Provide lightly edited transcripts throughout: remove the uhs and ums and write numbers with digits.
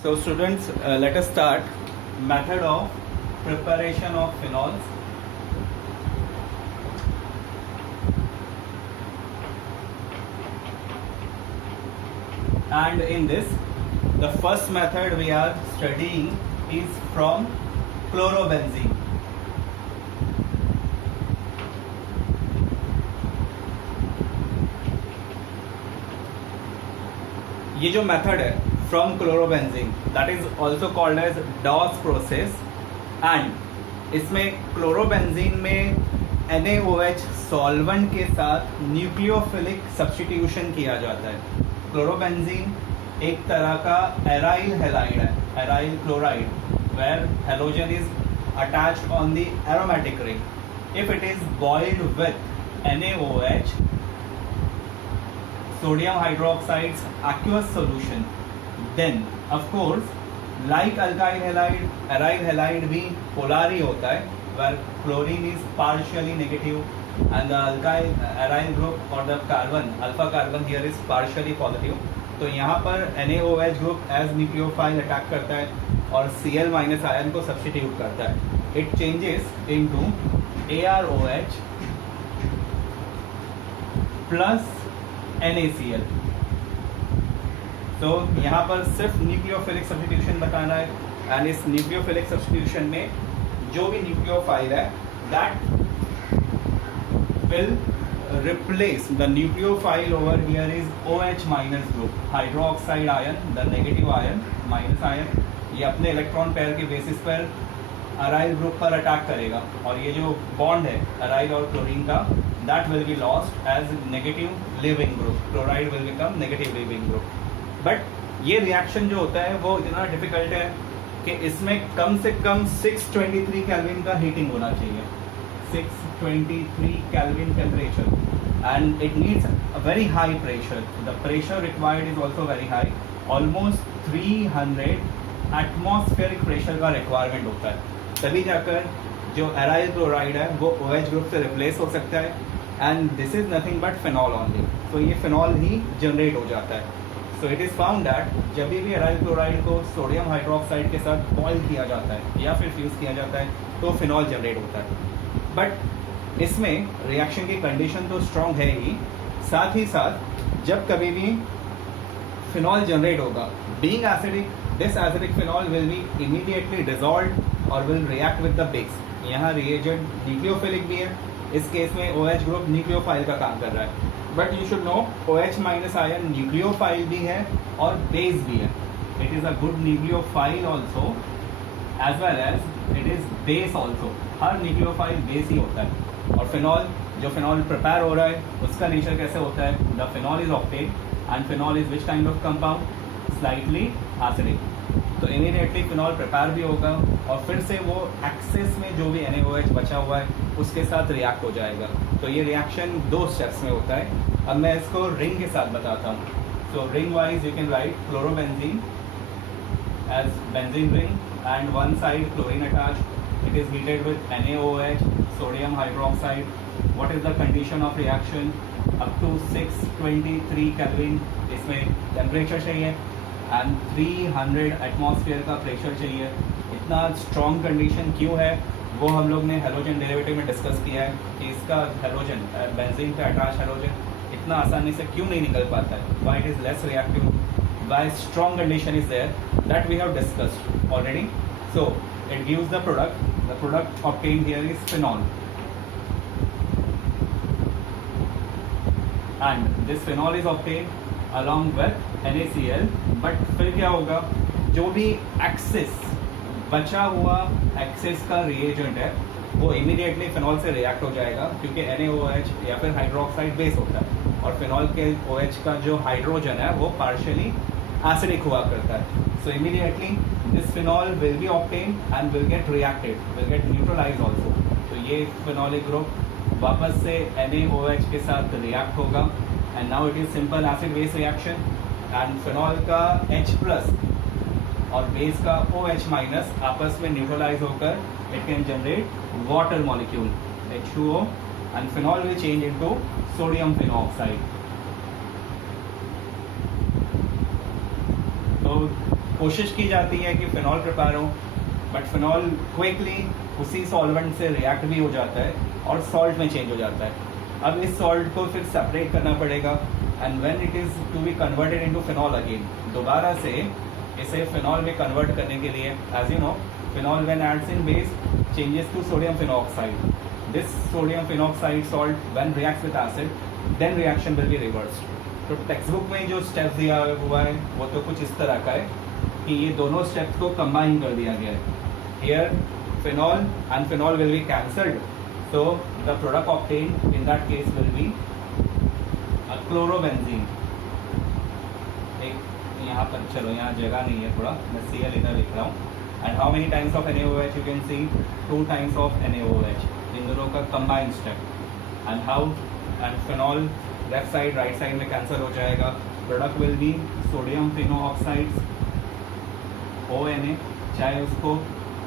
So students, let us start method of preparation of phenols. And in this, the first method we are studying is from chlorobenzene. ये जो method है from chlorobenzene that is also called as Dow's process and इसमें chlorobenzene में NaOH solvent के साथ nucleophilic substitution किया जाता है. क्लोरोबेंजीन एक तरह का एराइल हैलाइड है, aryl chloride, where halogen is attached on the aromatic ring. If it is boiled with NaOH, sodium hydroxide's aqueous solution, then of course like alkyl halide, aryl halide भी polar ही होता है, where chlorine is partially negative and the alkyl aryl group or the carbon alpha carbon here is partially positive. तो यहाँ पर NaOH group as nucleophile attack करता है और Cl minus ion को substitute करता है. It changes into AROH plus NaCl. तो यहाँ पर सिर्फ न्यूक्लियोफिलिक सब्स्टिट्यूशन बताना है एंड इस न्यूक्लियोफिलिक सब्स्टिट्यूशन में जो भी न्यूक्लियोफाइल है that will replace the nucleophile over here is OH minus group, hydroxide ion, the negative ion minus ion, ये अपने इलेक्ट्रॉन पेयर के बेसिस पर अराइल ग्रुप पर अटैक करेगा और ये जो बॉन्ड है अराइल और क्लोरीन का that will be lost as negative leaving group. Chloride will become negative leaving group. But ये रिएक्शन जो होता है वो इतना डिफिकल्ट है कि इसमें कम से कम 623 केल्विन का हीटिंग होना चाहिए. 623 kelvin temperature and it needs a very high pressure. The pressure required is also very high. Almost 300 atmospheric pressure का requirement होता है, तभी जाकर जो एराइल क्लोराइड है वो OH ग्रुप से रिप्लेस हो सकता है and this is nothing but phenol only. तो ये फिनॉल ही जनरेट हो जाता है. So it is found that जब भी एराइल क्लोराइड को सोडियम हाइड्रोक्साइड के साथ बॉयल किया जाता है या फिर फ्यूज़ किया जाता है तो फिनॉल जनरेट होता है. बट इसमें रिएक्शन की कंडीशन तो स्ट्रॉन्ग है ही, साथ ही साथ जब कभी भी फिनॉल जनरेट होगा, being acidic, this acidic phenol will be immediately dissolved और will react with the base. यहाँ रिएजेंट न्यूक्लियोफिलिक भी है, इस केस में OH ग्रुप न्यूक्लियोफाइल का काम कर रहा है. But you should know OH minus ion nucleophile भी है और बेस भी है. It is a good nucleophile also as well as it is base also. हर न्यूक्लियोफाइल बेस ही होता है. और फिनॉल, जो फिनॉल प्रिपेयर हो रहा है उसका नेचर कैसे होता है? The phenol is obtain and phenol is which kind of compound? Slightly acidic. तो इमीडिएटली फिनॉल प्रिपेयर भी होगा और फिर से वो एक्सेस में जो भी NaOH बचा हुआ है उसके साथ रिएक्ट हो जाएगा. तो ये रिएक्शन 2 स्टेप्स में होता है. अब मैं इसको रिंग के साथ बताता हूँ. So ring wise you can write chlorobenzene as benzene ring and one side chlorine attached. It is heated with NaOH, sodium hydroxide. What is the condition of reaction? Up to 623 kelvin इसमें temperature चाहिए and 300 atmosphere का pressure चाहिए. इतना strong condition क्यों है वो हम लोग ने हेलोजन डेरिवेटिव में डिस्कस किया है कि इसका हेलोजन, बेंजीन पे अटैच हेलोजन इतना आसानी से क्यों नहीं निकल पाता है. Why it is less reactive, why strong condition is there, that we have discussed already. So it gives the product obtained here is phenol and this phenol is obtained along with NaCl. But फिर क्या होगा? जो भी access बचा हुआ access का reagent है वो इमीडिएटली फिनॉल से रिएक्ट हो जाएगा क्योंकि NaOH या फिर हाइड्रोक्साइड बेस होता है और फिनॉल के OH का जो हाइड्रोजन है वो पार्शियली एसिडिक हुआ करता है. So immediately this phenol will be obtained and will get reacted, will get neutralize also. तो ये फिनॉलिक ग्रुप वापस से NaOH के साथ रिएक्ट होगा and now it is simple acid base reaction and phenol का H plus और base का OH minus आपस में neutralize होकर it can generate water molecule H2O and phenol will change into sodium phenoxide. So कोशिश की जाती है कि फिनॉल प्रिपेयर हो, बट फिनॉल क्विकली उसी सॉल्वेंट से रिएक्ट भी हो जाता है और सॉल्ट में चेंज हो जाता है। अब इस सॉल्ट को फिर सेपरेट करना पड़ेगा and when it is to be converted into phenol again, दोबारा से इसे फिनॉल में कन्वर्ट करने के लिए, as you know, phenol when adds in base changes to sodium phenoxide. This sodium phenoxide salt when reacts with acid then reaction will be reversed. तो text book में जो स्टेप्स दिया हुआ है वो तो कुछ इस तरह का है कि ये दोनों स्टेप्स को कंबाइन कर दिया गया है। Here phenol and phenol will be cancelled, so the product obtained in that case will be a chlorobenzene। एक यहाँ पर, चलो यहाँ जगह नहीं है, थोड़ा मैं Cl इधर लिख रहा हूँ। And how many times of NaOH you can see 2 times of NaOH, इन दोनों का combined step. And how, and phenol left side right side में कैंसिल हो जाएगा। Product will be sodium phenoxides ONA, चाहे उसको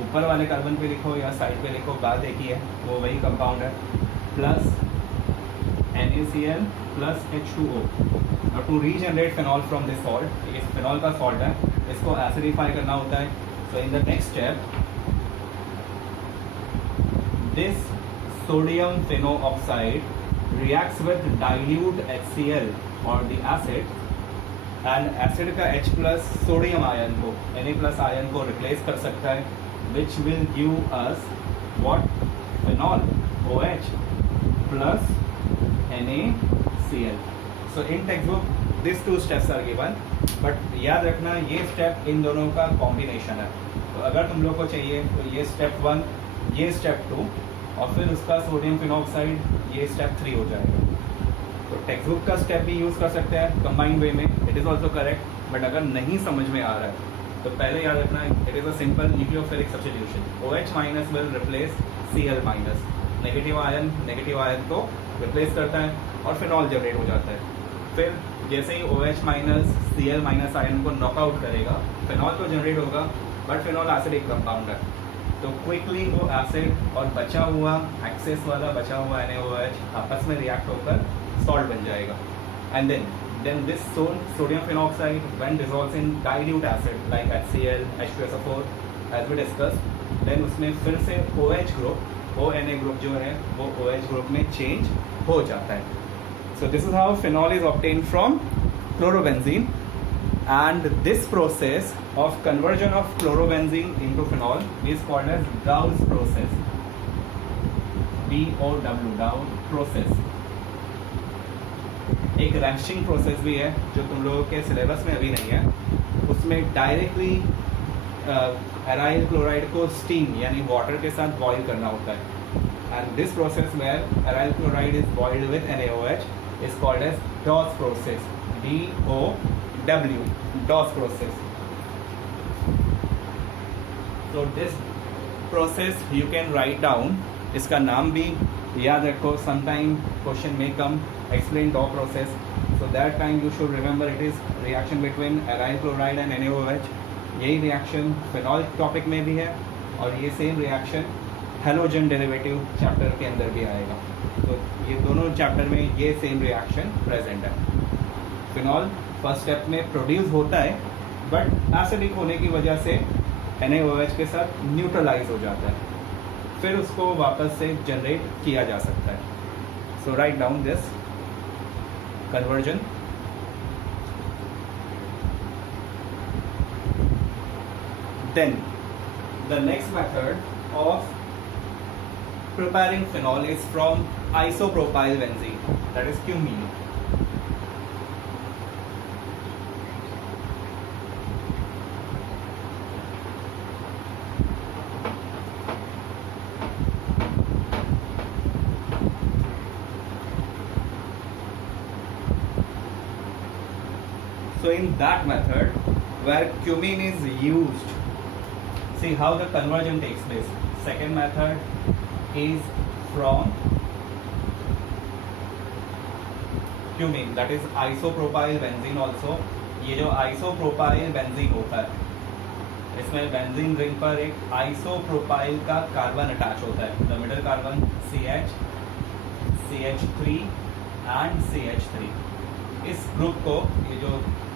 ऊपर वाले कार्बन पे लिखो या साइड पे लिखो, बात एक ही है, वो वही कंपाउंड है, प्लस NaCl प्लस H2O। और to regenerate phenol from this salt, ये फिनॉल का सॉल्ट है, इसको एसिडिफाई करना होता है। So in the next step this sodium phenoxide reacts with dilute HCl or the acid, and acid का H plus सोडियम आयन को Na plus आयन को रिप्लेस कर सकता है, which will give us what? Phenol OH plus NaCl। so in textbook these 2 steps are given, but याद रखना ये step in दोनों का कॉम्बिनेशन है। तो अगर तुम लोग को चाहिए तो ये स्टेप 1, ये स्टेप 2 और फिर उसका सोडियम फिनॉक्साइड, ये स्टेप 3 हो जाएगा। तो टेक्स्ट बुक का स्टेप भी यूज़ कर सकते हैं कंबाइंड वे में, it is also correct. But अगर नहीं समझ में आ रहा है तो पहले याद रखना it is a simple nucleophilic substitution. OH minus will replace Cl minus, negative ion को रिप्लेस करता है और फिनॉल जनरेट हो जाता है। फिर जैसे ही OH minus Cl minus ion को नॉकआउट करेगा, फिनॉल तो जनरेट होगा, बट फिनॉल एसिडिक कंपाउंड है, तो क्विकली वो एसिड और बचा हुआ एक्सेस वाला बचा हुआ NaOH आपस में रिएक्ट होकर सॉल्ट बन जाएगा। And then this sodium phenoxide when dissolves in dilute acid like HCl, H2SO4 as we discussed, then उसमें फिर से OH ग्रुप, ONA ग्रुप जो है वो OH ग्रुप में चेंज हो जाता है। So this is how phenol is obtained from chlorobenzene, and this process of conversion of chlorobenzene into phenol is called as Dow's process, DOW, Dow process। एक ranching process भी है जो तुम लोगों के सिलेबस में अभी नहीं है, उसमें डायरेक्टली एराइल क्लोराइड को स्टीम यानी वाटर के साथ बॉईल करना होता है। And this process where aryl chloride is boiled with NaOH is called as Dow's process, DOW, Dow's process. तो this process you can write down, इसका नाम भी याद रखो, समटाइम क्वेश्चन में come explain Dow process, so that time you should remember it is reaction between aryl chloride and NaOH। यही reaction phenol topic में भी है और ये same reaction halogen derivative chapter के अंदर भी आएगा। तो ये दोनों चैप्टर में ये सेम रिएक्शन प्रेजेंट है। फिनॉल फर्स्ट स्टेप में प्रोड्यूस होता है, बट एसिडिक होने की वजह से NaOH के साथ न्यूट्रलाइज हो जाता है, फिर उसको वापस से जनरेट किया जा सकता है। So write down this conversion। Then the next method of preparing phenol is from isopropyl benzene, that is cumene। So in that method where cumene is used, see how the conversion takes place। Second method is from cumene, that is isopropyl benzene also। ये जो isopropyl benzene होता है इसमें benzene ring पर एक isopropyl का carbon attach होता है, the middle carbon CH, CH3 and CH3। इस ग्रुप को, ये जो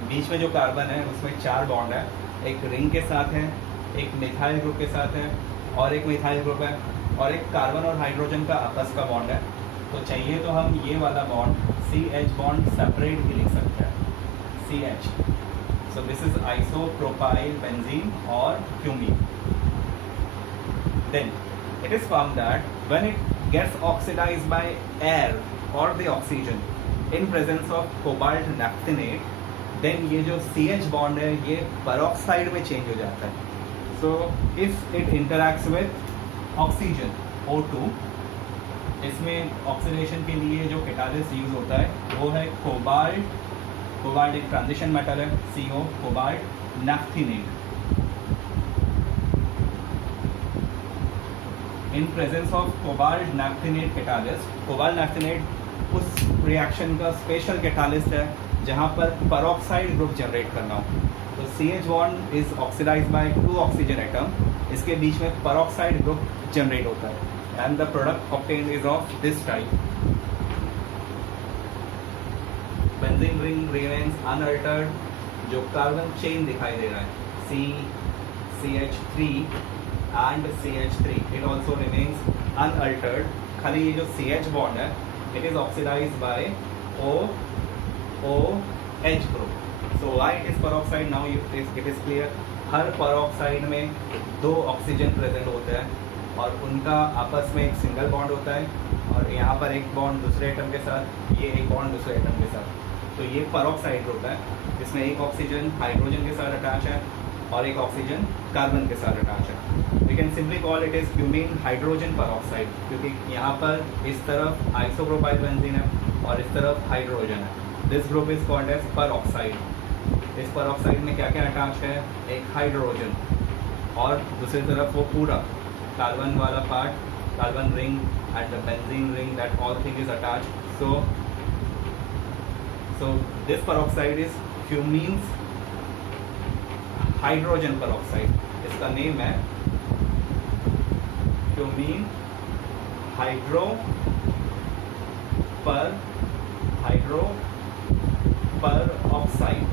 बीच में जो कार्बन है उसमें 4 बॉन्ड है, एक रिंग के साथ है, एक मिथाइल ग्रुप के साथ है, और एक मिथाइल ग्रुप है, और एक कार्बन और हाइड्रोजन का आपस का बॉन्ड है। तो चाहिए तो हम ये वाला बॉन्ड CH बॉन्ड सेपरेट भी लिख सकते हैं, CH। So this is isopropyl benzene और cumene. Then it is found that when it gets oxidized by air or the oxygen in presence of cobalt naphthenate, then ये जो CH bond है ये peroxide में change हो जाता है। So if it interacts with oxygen O2, इसमें oxidation के लिए जो कैटालिस्ट यूज होता है वो है कोबाल्ट। कोबाल्ट एक ट्रांजिशन मेटल है, CO, cobalt naphthenate. In presence of cobalt naphthenate catalyst, cobalt naphthenate उस रिएक्शन का स्पेशल कैटालिस्ट है जहाँ पर पेरोक्साइड ग्रुप जनरेट करना हो। तो CH bond is oxidised by 2 oxygen atom, इसके बीच में पेरोक्साइड ग्रुप जनरेट होता है and the product obtained is of this type. Benzene ring remains unaltered, जो कार्बन चेन दिखाई दे रहा है CH3 and CH3, it also remains unaltered। खाली ये जो CH bond है it is oxidized by OH group। So why it is peroxide? Now it is clear। Her peroxide में 2 oxygen present होते हैं और उनका आपस में एक सिंगल बॉन्ड होता है, और यहाँ पर एक बॉन्ड दूसरे एटम के साथ, ये एक बॉन्ड दूसरे एटम के साथ। तो ये पेरोक्साइड ग्रुप है जिसमें एक ऑक्सीजन हाइड्रोजन के साथ अटैच है और एक ऑक्सीजन कार्बन के साथ अटैच है। We can simply call it is cumene hydrogen peroxide, क्योंकि यहाँ पर इस तरफ आइसोप्रोपाइल बेंजीन है और इस तरफ हाइड्रोजन है। This group is called as peroxide. इस पेरोक्साइड में क्या क्या अटैच है? एक हाइड्रोजन, और दूसरी तरफ वो पूरा कार्बन वाला part, carbon ring and the benzene ring, that all thing is attached। So this peroxide is cumene hydrogen peroxide। इसका नेम है cumene hydroperoxide।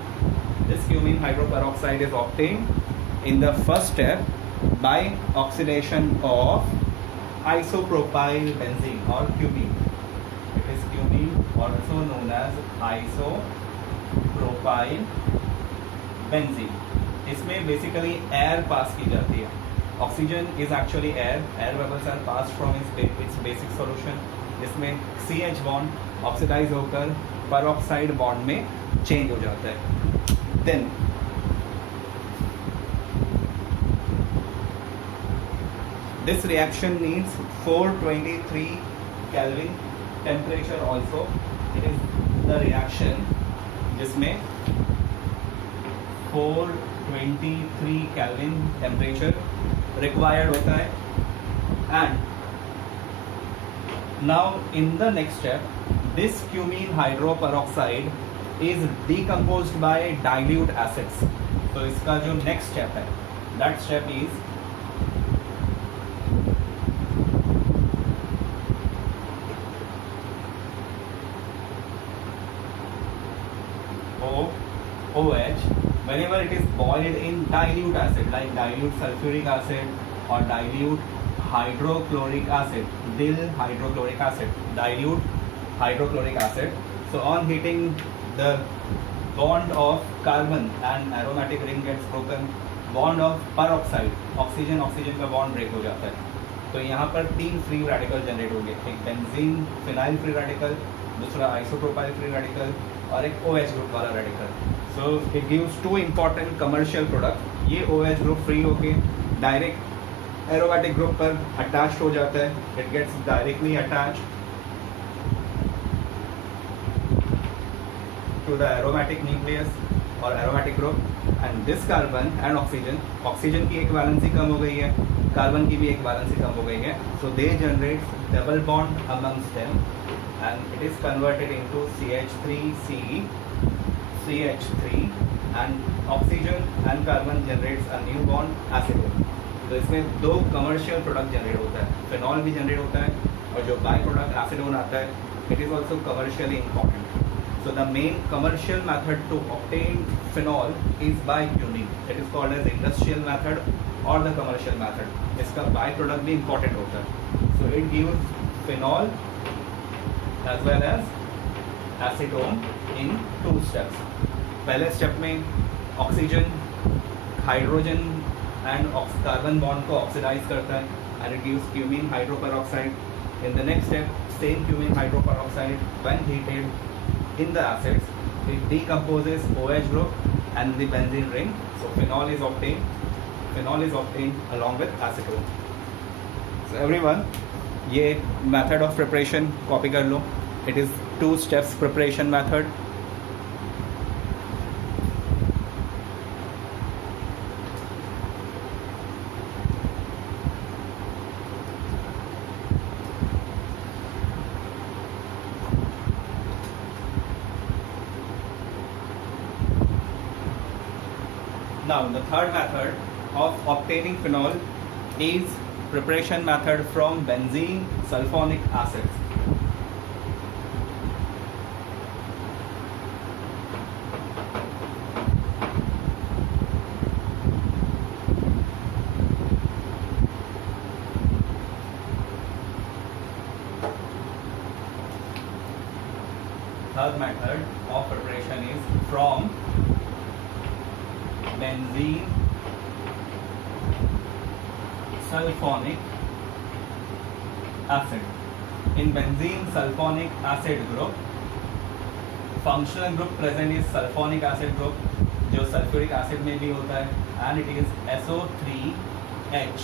This cumene hydroperoxide is obtained in the first step by oxidation of isopropyl benzene or cumene। It is cumene, also known as isopropyl benzene। इसमें basically air pass की जाती है। Oxygen is actually air bubbles are pass from its basic solution. इसमें CH bond oxidise होकर peroxide bond में change हो जाता है। Then this reaction needs 423 Kelvin temperature also। it is the reaction जिसमें 423 Kelvin temperature required होता है। and now in the next step this cumene hydroperoxide is decomposed by dilute acids। तो इसका जो next step है, that step is OH। whenever it is boiled in dilute acid like dilute sulfuric acid or dilute hydrochloric acid, dilute hydrochloric acid। so on heating the bond of carbon and aromatic ring gets broken, bond of peroxide oxygen का bond break हो जाता है। तो यहाँ पर 3 free radical generate होंगे, एक benzene phenyl free radical, दूसरा आइसोप्रोपाइल फ्री रेडिकल और एक OH ग्रुप वाला radical. So it gives 2 important commercial product. ये OH ग्रुप फ्री होके डायरेक्ट एरोमेटिक ग्रुप पर अटैच्ड हो जाता है। It gets directly attached to the aromatic nucleus और aromatic group. And this carbon and oxygen की एक वैलेंसी कम हो गई है, कार्बन की भी एक वैलेंसी कम हो गई है। So they generate double bond amongst them and it is converted into CH3 and oxygen and carbon generates a new bond acetone। तो इसमें 2 कमर्शियल प्रोडक्ट जनरेट होता है, फिनॉल भी जनरेट होता है और जो बाय प्रोडक्ट एसिडोन आता है it is also commercially important। so the main commercial method to obtain phenol is by cumene। It is called as industrial method और द कमर्शियल मैथड। इसका बाय प्रोडक्ट भी important होता है। So it gives phenol as well as acetone in 2 steps. पहले step में oxygen hydrogen and carbon bond को oxidise करता है and it gives cumene hydroperoxide. In the next step, same cumene hydroperoxide when heated in the acids, it decomposes OH group and the benzene ring. So phenol is obtained. Phenol is obtained along with acetone. So everyone, ये method of preparation copy कर लो. It is 2 steps preparation method. Now the third method of obtaining phenol is preparation method from benzene sulfonic acids. Third method of preparation is from benzene sulfonic acid. In benzene sulfonic acid group, functional group present is sulfonic acid group, जो sulfuric acid में भी होता है, and it is SO3H.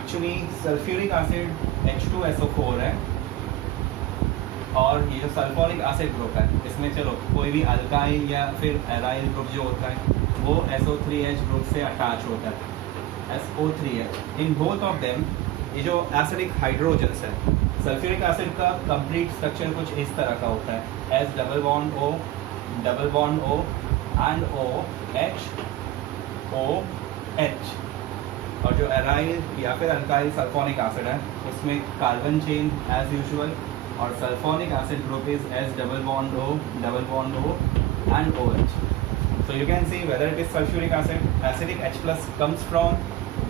Actually sulfuric acid H2SO4 है, और ये जो sulphonic acid group है इसमें चलो कोई भी अल्काइल या फिर एराइल ग्रुप जो होता है वो SO3H ग्रुप से अटैच होता है, SO3H. In both of them ये जो एसिडिक हाइड्रोजन्स है, सल्फ्यूरिक एसिड का कंप्लीट स्ट्रक्चर कुछ इस तरह का होता है, S double bond O and OH. और जो एराइल या फिर अल्काइल सल्फोनिक एसिड है उसमें कार्बन चेन एज यूजुअल, और sulphonic acid group is S double bond O and OH. So you can see whether it is sulfuric acid, acidic H plus comes from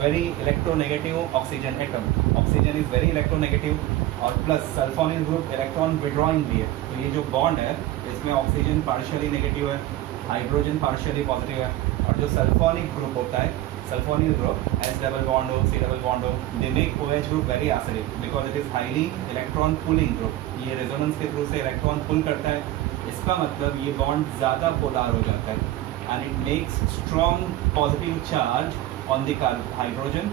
very electronegative oxygen atom. Oxygen is very electronegative, और plus sulphonic group electron withdrawing भी है, तो ये जो bond है इसमें oxygen partially negative है, hydrogen partially positive है, और जो सल्फोनिक ग्रुप होता है sulfonyl group S double bond O, C double bond O, they make OH group very acidic because it is highly electron pulling group. ये resonance के through से electron पुल करता है, इसका मतलब ये बॉन्ड ज़्यादा पोलर हो जाता है, and it makes strong positive charge on the hydrogen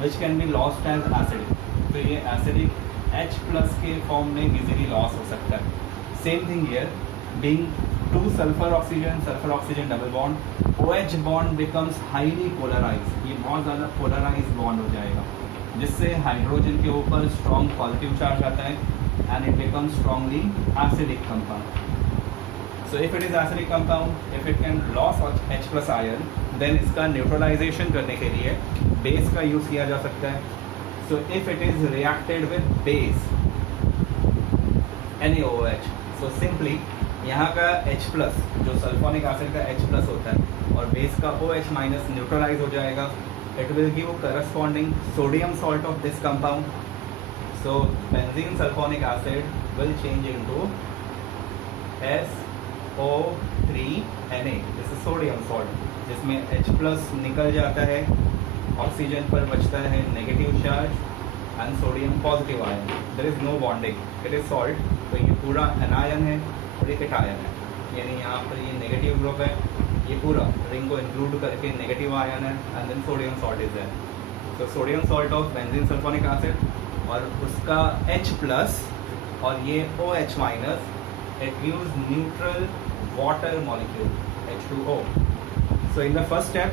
which can be lost as acidic. तो ये acidic H plus के फॉर्म में easily loss हो सकता है. Same thing here, being 2 sulfur oxygen double bond, OH bond becomes highly polarized. ये बहुत ज़्यादा polarized bond हो जाएगा जिससे हाइड्रोजन के ऊपर strong positive charge आता है and it becomes strongly acidic compound. So if it is acidic compound, if it can loss H plus ion, then इसका neutralization करने के लिए base का use किया जा सकता है. So if it is reacted with base NaOH, so simply यहाँ का H प्लस जो सल्फोनिक एसिड का H प्लस होता है और बेस का OH माइनस न्यूट्रलाइज हो जाएगा. It will give corresponding sodium salt of this compound. So benzene sulphonic acid will change into SO3Na. This is sodium salt जिसमें H plus निकल जाता है, ऑक्सीजन पर बचता है negative charge and sodium positive ion. There is no bonding, it is salt. तो ये पूरा एनायन है और एक आयन है, यानी यहाँ पर ये नेगेटिव ग्रुप है, ये पूरा रिंग को इंक्लूड करके नेगेटिव आयन है, and then sodium salt is there. So sodium salt of benzene sulphonic acid और उसका H प्लस और ये OH minus, it gives neutral water molecule H2O. So in the first step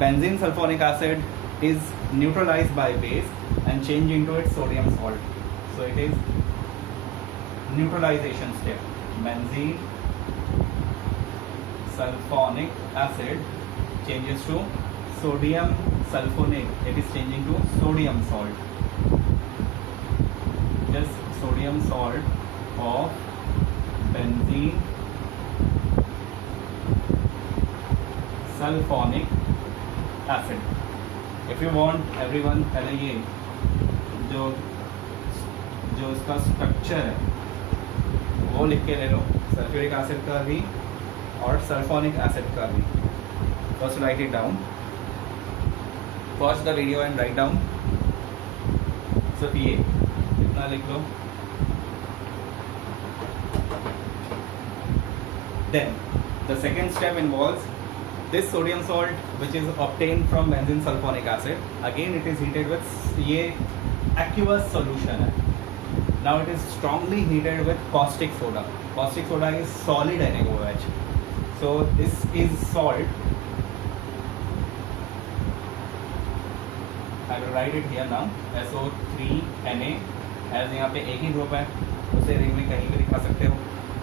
benzene sulphonic acid is neutralized by base and change into its sodium salt. So it is neutralization step. Benzene sulfonic acid changes to sodium sulfonate. It is changing to sodium salt. Just sodium salt of benzene sulfonic acid. If you want everyone, पहले ये जो जो उसका structure है वो लिख के ले लो, सल्फ्यूरिक एसिड का भी और सल्फोनिक एसिड का भी। First right it down, pause the video and write down. सिर्फ ये इतना लिख लो। Then the second step involves this sodium salt which is obtained from benzene sulfonic acid. Again it is heated with ये aqueous solution है. Now it is strongly heated with caustic soda. Caustic soda is solid NaOH. So this is salt. I will write it here now. SO3Na, as यहाँ पे एक ही group है, उसे ring में कहीं भी दिखा सकते हो.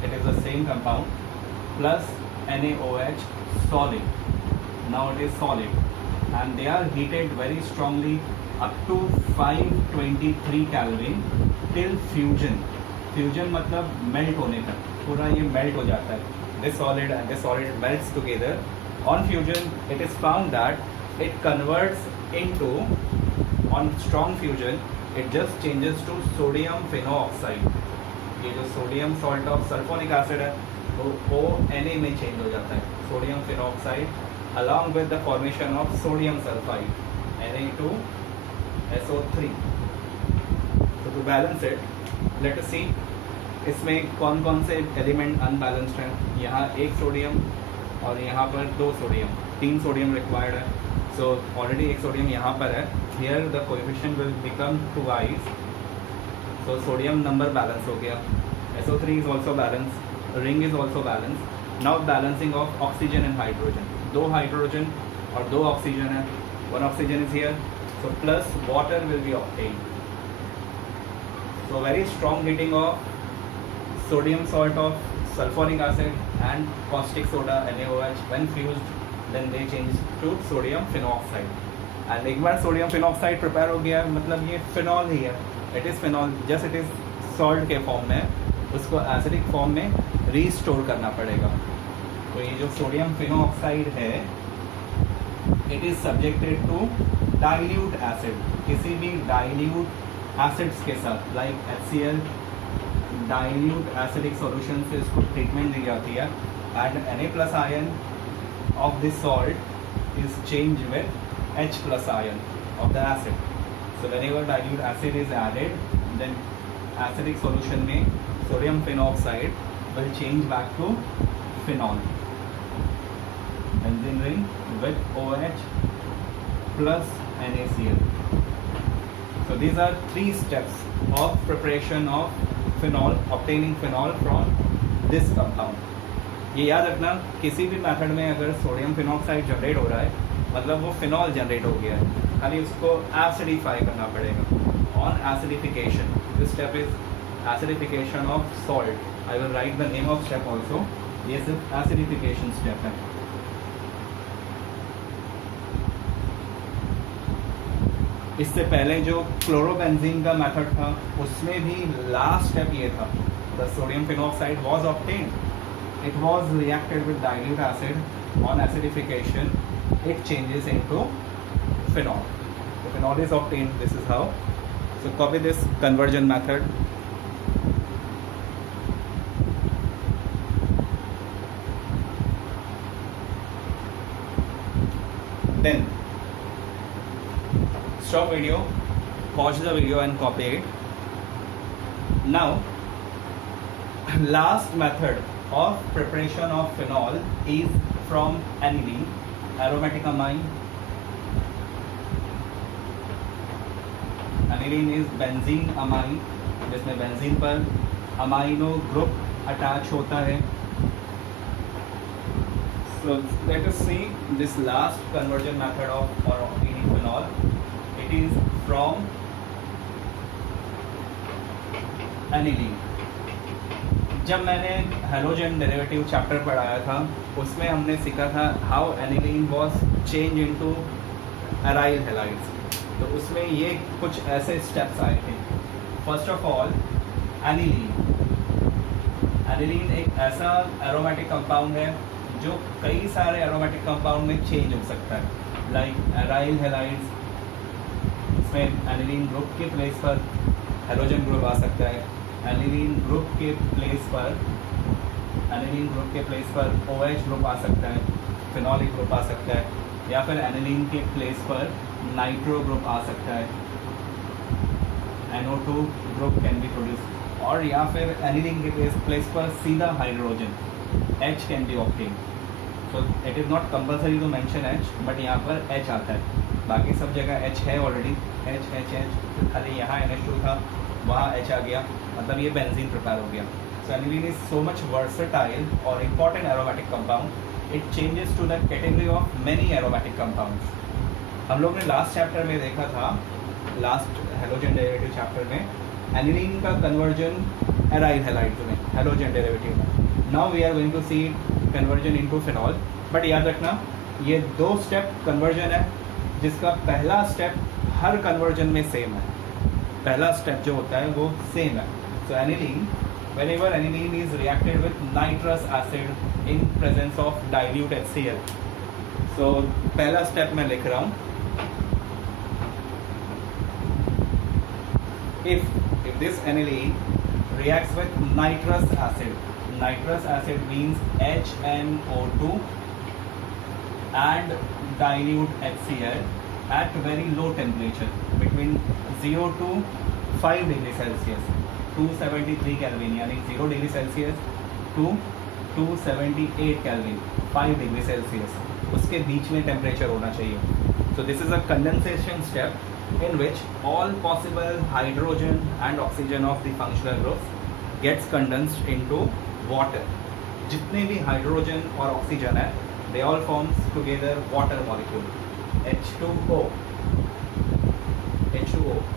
It is the same compound. Plus NaOH solid. Now it is solid and they are heated very strongly up to 523 Kelvin till fusion. Fusion मतलब melt होने तक, पूरा ये melt हो जाता है. This solid and this solid melts together. On fusion it is found that it converts into, on strong fusion it just changes to sodium phenoxide. ये जो sodium salt of sulphonic acid है वो Na में change हो जाता है, sodium phenoxide, along with the formation of sodium sulphide Na2SO3. तो to balance it let us see इसमें कौन कौन से एलिमेंट अनबैलेंस्ड हैं. यहाँ एक सोडियम और यहाँ पर दो सोडियम, 3 सोडियम रिक्वायर्ड है. सो ऑलरेडी एक सोडियम यहाँ पर है. Here the coefficient will become twice. So sodium number balance हो गया. SO3 is also balance, ring is also balanced. Now balancing of oxygen and hydrogen. 2 hydrogen और 2 oxygen है. 1 oxygen is here. So plus water will be obtained. So very strong heating of sodium salt of sulfonic acid and caustic soda NaOH. When fused, then they change to sodium phenoxide. And एक बार sodium phenoxide prepare हो गया मतलब ये phenol ही है. It is phenol, just it is salt के form में, उसको acidic form में रीस्टोर करना पड़ेगा. तो ये जो सोडियम फिनोऑक्साइड है it is subjected to dilute acid. किसी भी डाइल्यूट एसिड्स के साथ like HCl dilute acidic solution से इसको ट्रीटमेंट दी जाती है. And Na+ ion of this salt is change with H+ ion of the acid. So whenever dilute acid is added then acidic solution में sodium phenoxide will change back to phenol. Benzene ring with OH plus NaCl. So these are 3 steps of preparation of phenol, obtaining phenol from this compound. ये याद रखना किसी भी method में अगर sodium phenoxide generate हो रहा है मतलब वो फिनॉल जनरेट हो गया है, खाली उसको एसिडिफाई करना पड़ेगा. On acidification, this step is acidification of salt. I will write the name of step also. ये सिर्फ acidification step है. इससे पहले जो क्लोरोबेंजीन का मेथड था उसमें भी लास्ट स्टेप ये था. The sodium phenoxide was obtained. It was reacted with dilute acid. On acidification, it changes into phenol. So phenol is obtained. This is how. So copy this conversion method. Then stop video, pause the video and copy it. Now last method of preparation of phenol is from aniline, aromatic amine. Aniline is benzene amine, जिसमें benzene पर amino group attach होता है. So let us see this last conversion method of or obtaining phenol. It is from aniline. जब मैंने halogen derivative chapter पढ़ाया था उसमें हमने सीखा था how aniline was change into aryl halides. तो उसमें ये कुछ ऐसे स्टेप्स आए थे. First of all aniline. Aniline एक ऐसा एरोमेटिक कंपाउंड है जो कई सारे एरोमेटिक कंपाउंड में चेंज हो सकता है. लाइक एराइल हैलाइड्स, इसमें एनिलीन ग्रुप के प्लेस पर हेलोजन ग्रुप आ सकता है, एनिलीन ग्रुप के प्लेस पर OH ग्रुप आ सकता है, फिनॉलिक ग्रुप आ सकता है, या फिर एनिलीन के प्लेस पर नाइट्रो ग्रुप आ सकता है, NO2 group can be produce, और या फिर एनिलीन के प्लेस पर सीधा hydrogen H can be obtain. So it is not compulsory to mention H, but यहाँ पर H आता है, बाकी सब जगह H है ऑलरेडी, H खाली यहाँ NH2 था, वहाँ H आ गया, मतलब ये बेंजीन प्रिपेयर हो गया। So aniline is so much versatile और important aromatic compound, it changes to the category of many aromatic compounds. हम लोग ने लास्ट चैप्टर में देखा था, लास्ट हेलोजन डेरिवेटिव चैप्टर में, एनिलीन का कन्वर्जन एराइल हैलाइड में, हेलोजन डेरिवेटिव में। Now we are going to see conversion into phenol, but याद रखना ये 2 स्टेप कन्वर्जन है, जिसका पहला स्टेप हर कन्वर्जन में सेम है, पहला स्टेप जो होता है वो सेम है। सो aniline, whenever aniline is reacted with nitrous acid in presence of dilute HCl, so पहला स्टेप मैं लिख रहा हूँ, if this aniline reacts with nitrous acid means HNO2 and dilute HCl at very low temperature between 0 to 5 degree Celsius, 273 Kelvin, यानी 0 degree Celsius to 278 Kelvin, 5 degree Celsius, उसके बीच में temperature होना चाहिए। So this is a condensation step in which all possible hydrogen and oxygen of the functional groups gets condensed into water. जितने भी hydrogen और oxygen है, they all forms together water molecule, H2O.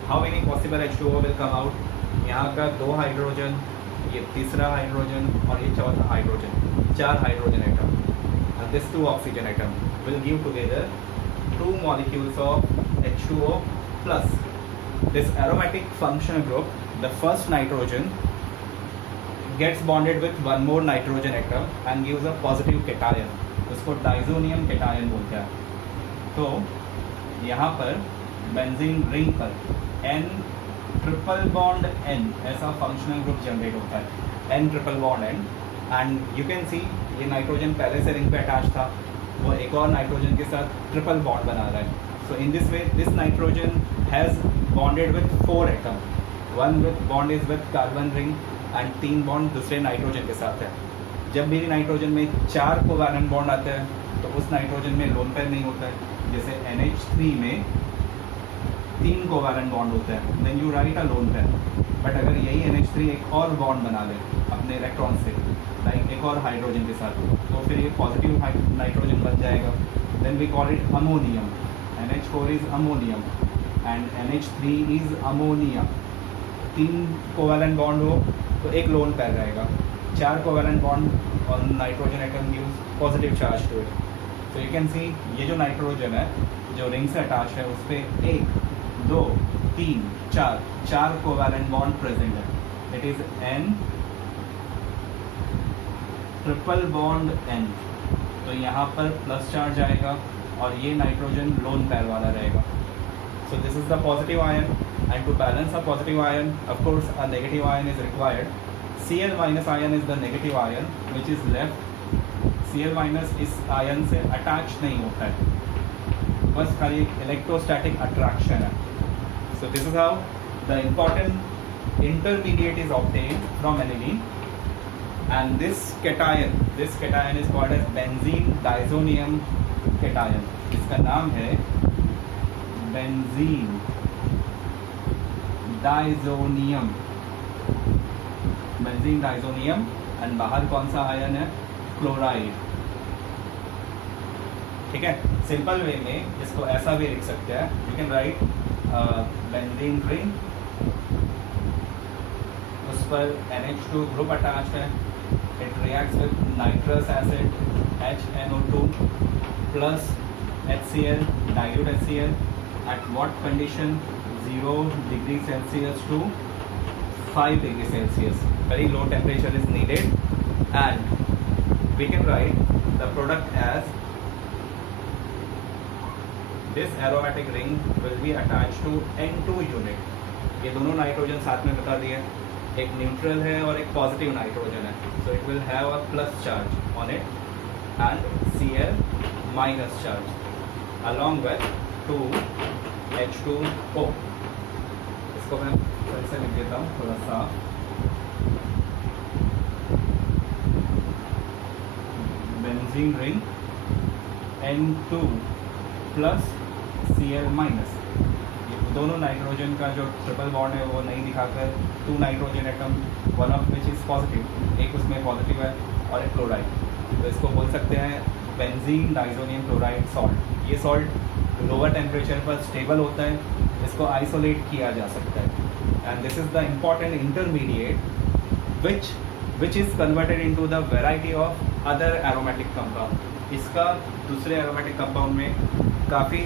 How many possible H2O will come out? यहाँ का 2 hydrogen, ये तीसरा hydrogen और ये चौथा hydrogen, 4 hydrogen atom, and this 2 oxygen atom will give together 2 molecules of H2O plus this aromatic functional group. The first nitrogen gets bonded with one more nitrogen atom and gives a positive cation, उसको diazonium cation बोलते हैं। तो यहाँ पर benzene ring पर N triple bond N ऐसा functional group generate होता है, N triple bond N, and you can see ये नाइट्रोजन पहले से रिंग पे अटैच था, वो एक और नाइट्रोजन के साथ ट्रिपल बॉन्ड बना रहा है। So in this way this nitrogen has bonded with 4 atom, 1 with bond is with carbon ring and 3 bond दूसरे नाइट्रोजन के साथ है। जब भी नाइट्रोजन में 4 कोवैलेंट बॉन्ड आते हैं तो उस नाइट्रोजन में लोन पेयर नहीं होता है, जैसे NH3 में 3 कोवैलेंट बॉन्ड होते हैं, then you write a lone pair. But अगर यही NH3 एक और बॉन्ड बना ले अपने इलेक्ट्रॉन से, लाइक एक और हाइड्रोजन के साथ, तो फिर ये पॉजिटिव नाइट्रोजन बन जाएगा, then we call it ammonium. NH4 is ammonium and NH3 is ammonia. 3 covalent bond हो तो एक लोन पेयर रहेगा, 4 कोवैलेंट बॉन्ड और nitrogen atom gives positive charge to it. तो यू कैन सी ये जो नाइट्रोजन है जो रिंग से अटैच है उस पर 1 2 3 4 कोवैलेंट बॉन्ड प्रेजेंट है। It is N triple bond N, तो यहाँ पर प्लस चार्ज आएगा और ये नाइट्रोजन लोन पेयर वाला रहेगा। So this is the positive ion, and to balance a positive ion of course a negative ion is required. Cl minus ion is the negative ion which is left. Cl minus इस ion से attach नहीं होता है, बस खाली एक electrostatic attraction है। So this is how the important intermediate is obtained from aniline, and this cation is called as benzene diazonium cation। इसका नाम है बेंजीन डाइजोनियम, एंड बाहर कौन सा आयन है? क्लोराइड। ठीक है, सिंपल वे में इसको ऐसा भी लिख सकते हैं, you can right benzene ring, उस पर NH2 ग्रुप अटैच है, it reacts with nitrous acid HNO2 plus HCl, dilute HCl at what condition? 0 degree Celsius to 5 degree Celsius. Very low temperature is needed, and we can write the product as this aromatic ring will be attach to N2 unit. ये दोनों nitrogen साथ में बता दिए, एक neutral है और एक पॉजिटिव नाइट्रोजन है, so it will have a plus charge on it and Cl minus charge along with 2H2O। इसको मैं फिर से लिख देता हूँ थोड़ा सा। Benzene ring N2 plus Cl minus, ये दोनों नाइट्रोजन का जो ट्रिपल बॉन्ड है वो नहीं दिखाकर 2 nitrogen atom, one of which is positive, एक उसमें पॉजिटिव है और एक क्लोराइड, तो इसको बोल सकते हैं बेंजीन डाइजोनियम क्लोराइड सॉल्ट। ये सॉल्ट लोअर टेम्परेचर पर स्टेबल होता है, इसको आइसोलेट किया जा सकता है and this is the important intermediate which is converted into the variety of other aromatic compound. इसका दूसरे एरोमेटिक कंपाउंड में काफ़ी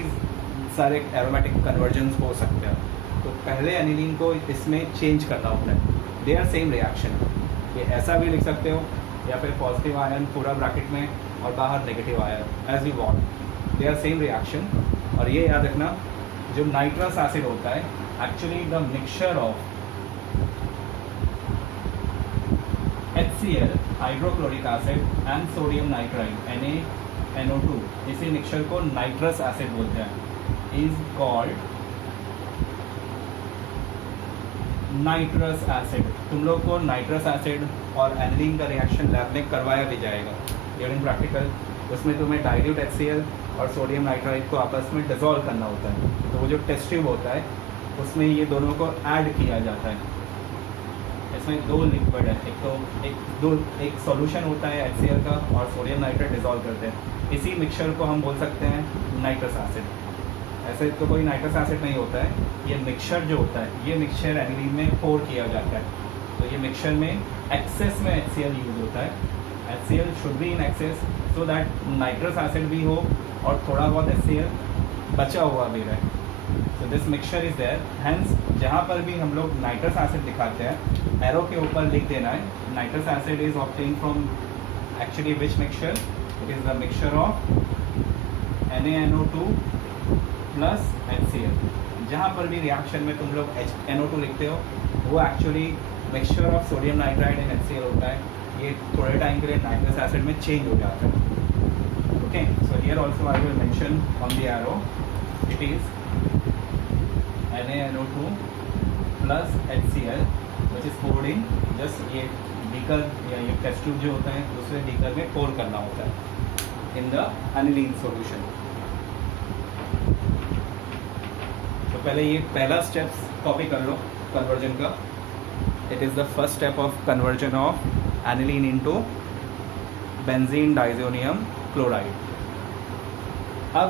सारे एरोमेटिक कन्वर्जन्स हो सकते हैं, तो पहले एनिलीन को इसमें चेंज करना होता है। दे आर सेम रिएक्शन, ये ऐसा भी लिख सकते हो या फिर पॉजिटिव आयन पूरा ब्रैकेट में और बाहर negative ion as you want, they are same reaction. और ये याद रखना, जो नाइट्रस एसिड होता है actually the mixture of HCl hydrochloric acid and sodium nitride NaNO2, इसी मिक्सचर को नाइट्रस एसिड बोलते हैं, इज कॉल्ड नाइट्रस एसिड। तुम लोग को नाइट्रस एसिड और एनिलीन का रिएक्शन लैब में करवाया भी जाएगा ड्यूरिंग प्रैक्टिकल। उसमें तुम्हें डाइल्यूट HCl और सोडियम नाइट्राइड को आपस में डिसॉल्व करना होता है, तो वो जो टेस्ट ट्यूब होता है उसमें ये दोनों को ऐड किया जाता है। इसमें दो लिक्विड है, एक सॉल्यूशन होता है HCl का और सोडियम नाइट्राइड डिसॉल्व करते हैं, इसी मिक्सचर को हम बोल सकते हैं नाइट्रस एसिड। ऐसे तो कोई नाइट्रस एसिड नहीं होता है, ये मिक्सचर जो होता है, ये मिक्सचर एनिलीन में पोर किया जाता है, तो ये मिक्सचर में एक्सेस में HCl यूज होता है। HCl should be in excess so that nitrous acid भी हो और थोड़ा बहुत HCl बचा हुआ भी रहे। So this mixture is there, hence जहाँ पर भी हम लोग नाइट्रस एसिड दिखाते हैं एरो के ऊपर लिख देना है nitrous acid is obtain from actually which mixture, it is the mixture of NaNO2 plus HCl। जहाँ पर भी रिएक्शन में तुम लोग NO2 लिखते हो वो actually mixture of sodium nitride and HCl होता है, ये थोड़े टाइम के लिए नाइट्रस एसिड में चेंज हो जाता है। Okay, so here also I will mention on the arrow it is NaNO2 plus HCl which is poured in, just ये बीकर या ये टेस्ट ट्यूब जो होता है दूसरे बीकर में पोर करना होता है इन द एनिलीन सॉल्यूशन। तो पहले ये पहला स्टेप कॉपी कर लो कन्वर्जन का, it is the first step of conversion of aniline into benzene diazonium chloride. अब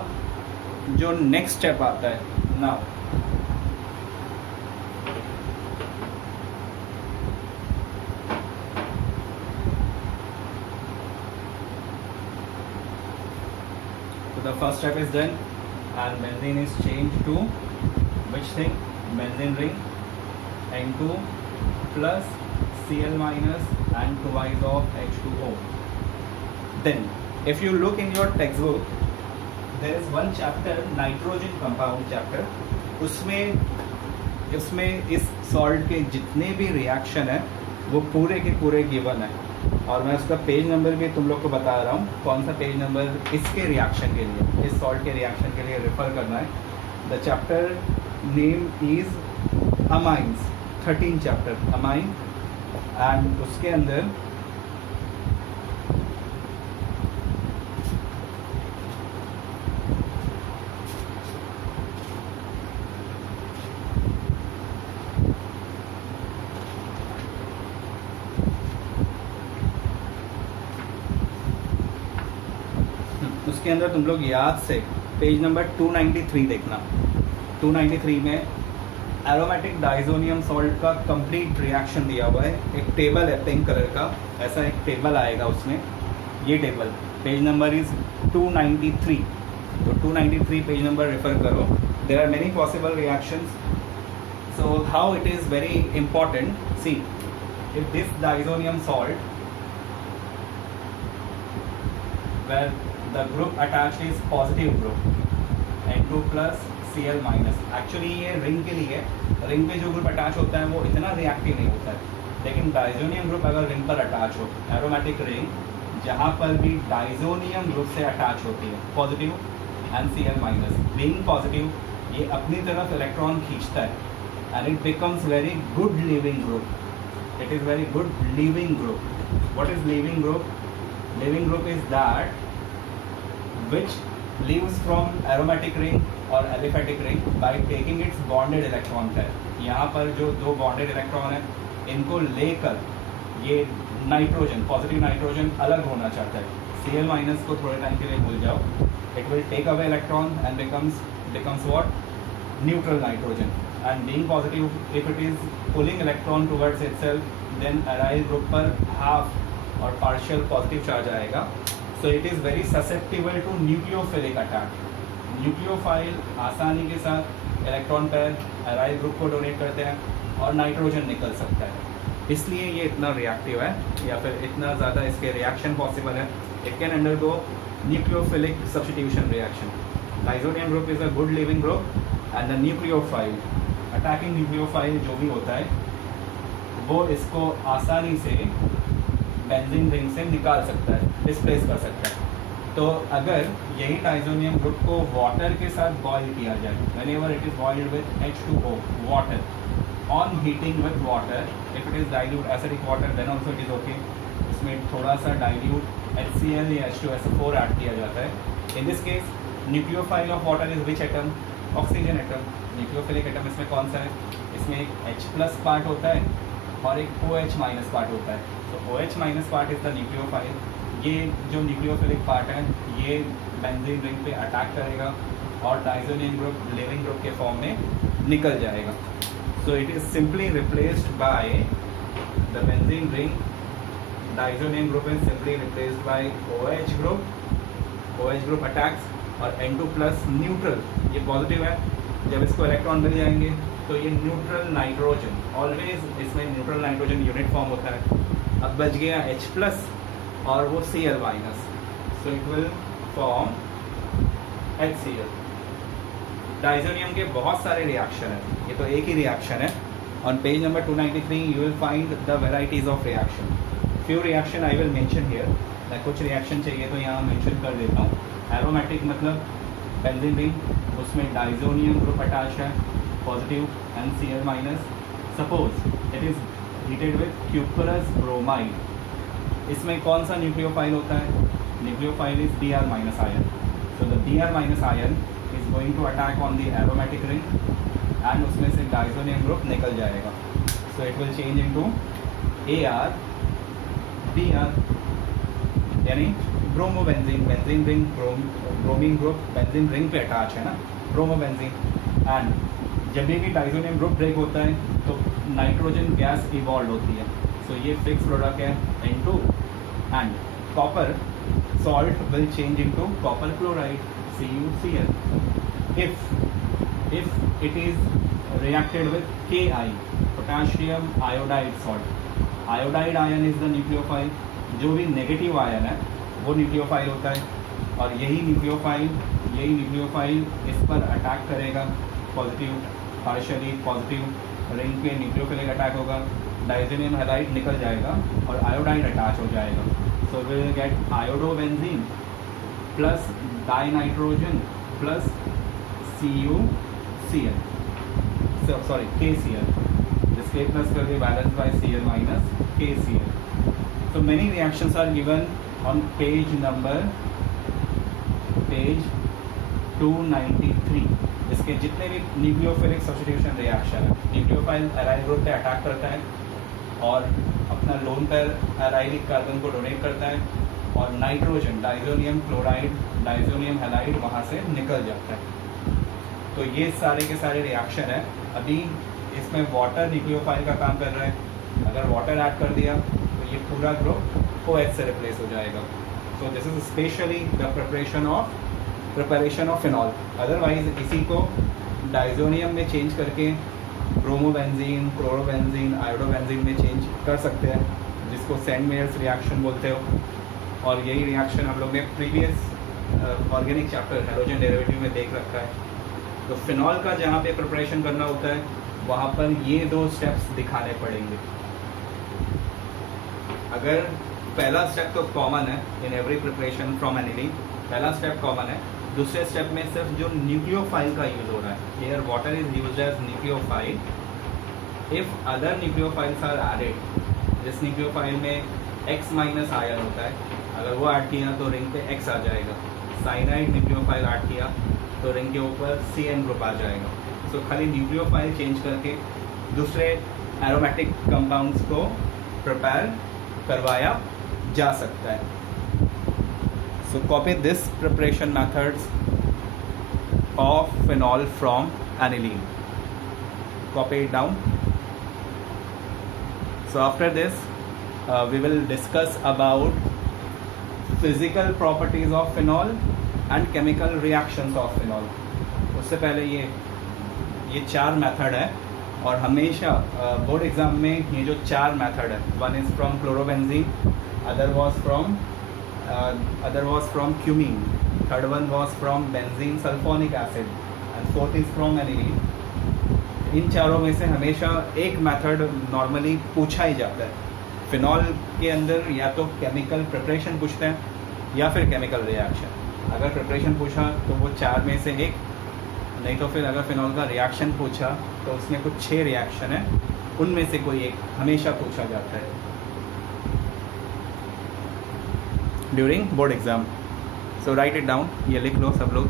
जो नेक्स्ट स्टेप आता है now, so the first step is done and benzene is changed to which thing, benzene ring N2 plus Cl minus and twice of H2O. Then if you look in your textbook there is one chapter nitrogen compound chapter, उसमें इस salt के जितने भी reaction है वो पूरे के पूरे गिवन है, और मैं उसका पेज नंबर भी तुम लोग को बता रहा हूँ कौन सा पेज नंबर इसके रिएक्शन के लिए, इस सॉल्ट के रिएक्शन के लिए रेफर करना है। The chapter name is amines, 13 chapter amine, and उसके अंदर तुम लोग याद से पेज नंबर 293 देखना। 293 में एरोमेटिक डाइजोनियम सॉल्ट का कंप्लीट रिएक्शन दिया हुआ है, एक टेबल है पिंक कलर का, ऐसा एक टेबल आएगा उसमें, ये टेबल पेज नंबर इज 293, तो 293 पेज नंबर रेफर करो। There are many possible reactions, so how it is very important, see if this diazonium salt where the group attached is positive group, N2 plus Cl minus. Actually ये ring के लिए, ring पे जो group attach होता है वो इतना reactive नहीं होता है, लेकिन डाइजोनियम ग्रुप अगर रिंग पर अटैच हो, एरोमेटिक रिंग जहाँ पर भी डाइजोनियम ग्रुप से अटैच होती है, positive and Cl minus being positive, ये अपनी तरफ इलेक्ट्रॉन खींचता है and it becomes very good leaving group. It is very good leaving group. What is leaving group? Leaving group is that which leaves from aromatic ring or aliphatic ring by taking its bonded electron pair. यहाँ पर जो दो bonded electron है, इनको लेकर ये nitrogen, positive nitrogen अलग होना चाहता है. Cl माइनस को थोड़े टाइम के लिए भूल जाओ. It will take away electron and becomes what? Neutral nitrogen. And being positive, if it is pulling electron towards itself, then aryl group पर half और partial positive charge आएगा. So it is very susceptible to nucleophilic attack. Nucleophile आसानी के साथ electron pair aryl group को donate करते हैं और नाइट्रोजन निकल सकता है, इसलिए ये इतना रिएक्टिव है या फिर इतना ज़्यादा इसके रिएक्शन पॉसिबल है. It can undergo nucleophilic substitution reaction. Diazonium group is a good leaving group and the nucleophile, attacking nucleophile जो भी होता है वो इसको आसानी से बेंजीन रिंग से निकाल सकता है, डिस्प्लेस कर सकता है. तो अगर यही डाइजोनियम ग्रुप को वाटर के साथ बॉयल किया जाए, whenever it is boiled with H2O water, on heating with water, if it is dilute acidic water then also it is okay. इसमें थोड़ा सा डाइल्यूट HCl या H2SO4 ऐड किया जाता है. In this case nucleophile of water is which atom? Oxygen atom. Nucleophilic atom इसमें कौन सा है? इसमें एक H+ पार्ट होता है और एक OH- पार्ट होता है. तो OH- part is the nucleophile. ये जो न्यूक्लियोफिलिक पार्ट है ये बेंजीन रिंग पे अटैक करेगा और डाइजोनियम ग्रुप लिविंग ग्रुप के फॉर्म में निकल जाएगा. So it is simply replaced by the benzene ring. Diazonium group is simply replaced by OH group. OH group attacks और N2 प्लस न्यूट्रल, ये positive है. जब इसको इलेक्ट्रॉन मिल जाएंगे तो ये न्यूट्रल नाइट्रोजन, ऑलवेज इसमें न्यूट्रल नाइट्रोजन यूनिट फॉर्म होता है. अब बच गया H+ और वो Cl minus, so it will form HCl. Diazonium के बहुत सारे रिएक्शन हैं, ये तो एक ही रिएक्शन है. On page number 293 you will find the varieties of reaction. Few reaction I will mention here. मैं कुछ रिएक्शन चाहिए तो यहाँ मेंशन कर देता हूँ. एरोमेटिक मतलब बेंजीन रिंग, उसमें डाइजोनियम ग्रुप अटैच है, positive and Cl minus. Suppose it is heated with cuprous bromide. इसमें कौन सा न्यूक्लियोफाइल होता है? Nucleophile is Br- ion. So the Br- ion is going to attack on the aromatic ring and उसमें से diazonium group निकल जाएगा. So it will change into Ar Br, यानी bromobenzene. Benzene ring bromine group benzene ring पे attach है ना, bromobenzene. And जब भी डाइजोनियम ग्रुप ब्रेक होता है तो नाइट्रोजन गैस इवॉल्व होती है. सो ये फिक्स प्रोडक्ट है N2 and copper salt will change into copper chloride CuCl. if it is reacted with Ki, potassium iodide salt. Iodide ion is the nucleophile. जो भी negative ion है वो nucleophile होता है और यही न्यूक्लियोफाइल इस पर अटैक करेगा. पॉजिटिव, पार्शियली पॉजिटिव रिंग पे न्यूक्लियोफिलिक अटैक होगा, डाइजोनियम हैलाइड निकल जाएगा और आयोडाइड अटैच हो जाएगा. So we will get iodobenzene plus dinitrogen plus CuCl, sorry KCl. This K plus will be balanced by Cl minus KCl. So many reactions are given on page 293. इसके जितने भी nucleophilic substitution reaction है, nucleophile aryl group पे attack करता है और अपना lone pair एराइलिक carbon को डोनेट करता है और nitrogen, diazonium chloride, diazonium halide वहाँ से निकल जाता है. तो ये सारे के सारे रिएक्शन है. अभी इसमें वाटर न्यूक्लियोफाइल का काम कर रहा है. अगर वाटर ऐड कर दिया तो ये पूरा ग्रुप OH से रिप्लेस हो जाएगा. सो this is specially the preparation of phenol. Otherwise इसी को डाइजोनियम में चेंज करके ब्रोमोबेंजीन, क्लोरोबेंजीन, आयोडोबेंजीन में चेंज कर सकते हैं, जिसको सेंट मेयर्स रिएक्शन बोलते हो. और यही रिएक्शन हम लोग ने previous organic chapter halogen derivative में देख रखा है। तो फिनॉल का जहाँ पे प्रिपरेशन करना होता है वहाँ पर ये 2 स्टेप्स दिखाने पड़ेंगे। अगर पहला स्टेप तो कॉमन है in every preparation from aniline, पहला स्टेप कॉमन है। दूसरे स्टेप में सिर्फ जो न्यूक्लियोफाइल का यूज हो रहा है, here water is used as nucleophile. If other nucleophiles are added, जिस न्यूक्लियोफाइल में X माइनस आयन होता है, अगर वो ऐड किया तो रिंग पे X आ जाएगा। साइनाइड न्यूक्लियोफाइल ऐड किया तो रिंग के ऊपर CN ग्रुप आ जाएगा। सो खाली न्यूक्लियोफाइल चेंज करके दूसरे एरोमेटिक कंपाउंड्स को प्रिपेयर करवाया जा सकता है। So copy this preparation methods of phenol from aniline. Copy it down. So after this, we will discuss about physical properties of phenol and chemical reactions of phenol. उससे पहले ये 4 method है और हमेशा बोर्ड एग्जाम में ये जो 4 method है, one is from chlorobenzene, other was from cumene, third one was from benzene sulfonic acid and fourth is from aniline. इन चारों में से हमेशा एक मेथड नॉर्मली पूछा ही जाता है। फिनॉल के अंदर या तो केमिकल प्रिपरेशन पूछते हैं या फिर केमिकल रिएक्शन। अगर प्रिपरेशन पूछा तो वो 4 में से एक, नहीं तो फिर अगर फिनॉल का रिएक्शन पूछा तो उसमें कुछ 6 रिएक्शन है, उनमें से कोई एक हमेशा पूछा जाता है during board exam. So right it down, ये लिख लो सब लोग।